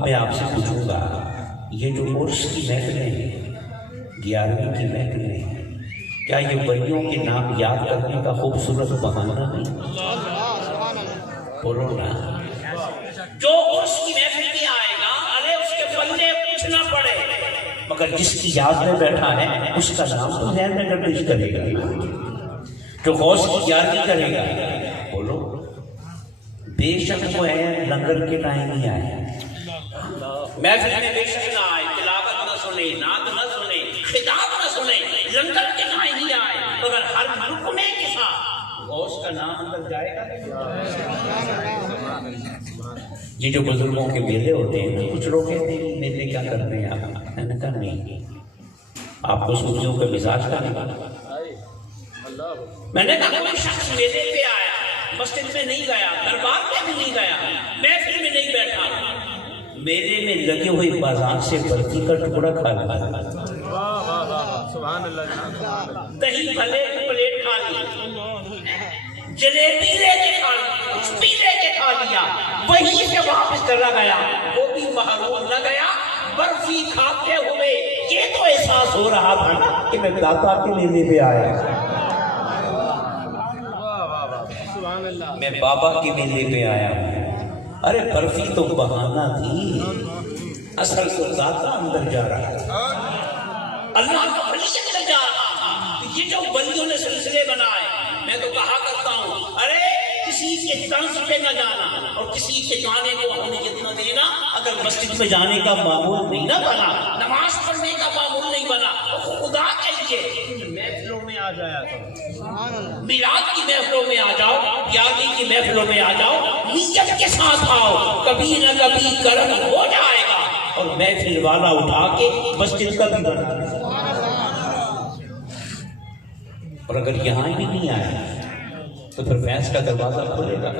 मैं आपसे पूछूंगा, ये जो उर्स की महफिलें 11वीं की महफिलें, क्या ये वलियों के नाम याद करने का खूबसूरत बहाना नहीं? बोलो ना। जो उर्स की महफिल में आएगा, अरे उसके पल्ले कुछ ना पड़े, मगर जिसकी याद में बैठा है उसका नाम तो ज़हन में गर्दिश करेगा। जो गौस की याद करेगा, बोलो बेशक वो है लंगर के टाइम ही आए, महफिल में बेशक ना आए, तिलावत ना सुने, नात ना सुने, खिताब ना सुने, लंगर के टाइम ही आए, मगर हर रुकने के साथ गौस का नाम अंदर जाएगा। ये जो बुजुर्गों के मेले होते हैं, कुछ लोग कहते हैं मेले क्या करते हैं आप, मैंने कहा नहीं, आपको सूफियों के मिजाज का नहीं पता। मैंने कहा कोई शख्स मेले पे आया, मस्जिद में नहीं गया, दरबार में भी नहीं गया, महफिल में नहीं बैठा, मेले में लगे हुए बाजार से बर्फी का टुकड़ा खा लिया, दही भले प्लेट खा ली, जलेबी लेके खा ली, कुछ भी लेके खा लिया, वहीं से वापस चला गया, वो भी महरूम न गया। बर्फी खाते हुए ये तो एहसास हो रहा था ना कि मैं दाता के मेले पे आया, मैं बाबा के मेले पे आया। अरे बर्फी तो बहाना थी, असल तो दाता अंदर जा रहा था, अल्लाह का वली अंदर जा रहा था। ये जो वलियों ने सिलसिले बनाए, मैं तो कहा करता हूँ, अरे किसी के तंज पे न जाना और किसी के गाने को हमें जितना देना, अगर मस्जिद में जाने का मामूल नहीं ना बना, नमाज पढ़ने का मामूल नहीं बना, तो खुदा के लिए महफिलों में आ जाया करो, मिलाद की महफिलों में आ जाओ, यादी की महफिलों में आ जाओ, नीयत के साथ आओ, कभी न कभी कर्म हो जाएगा और महफिल वाला उठा के मस्जिद का भी बना। और अगर यहाँ भी नहीं आया तो फिर फैंस का दरवाजा खोलेगा।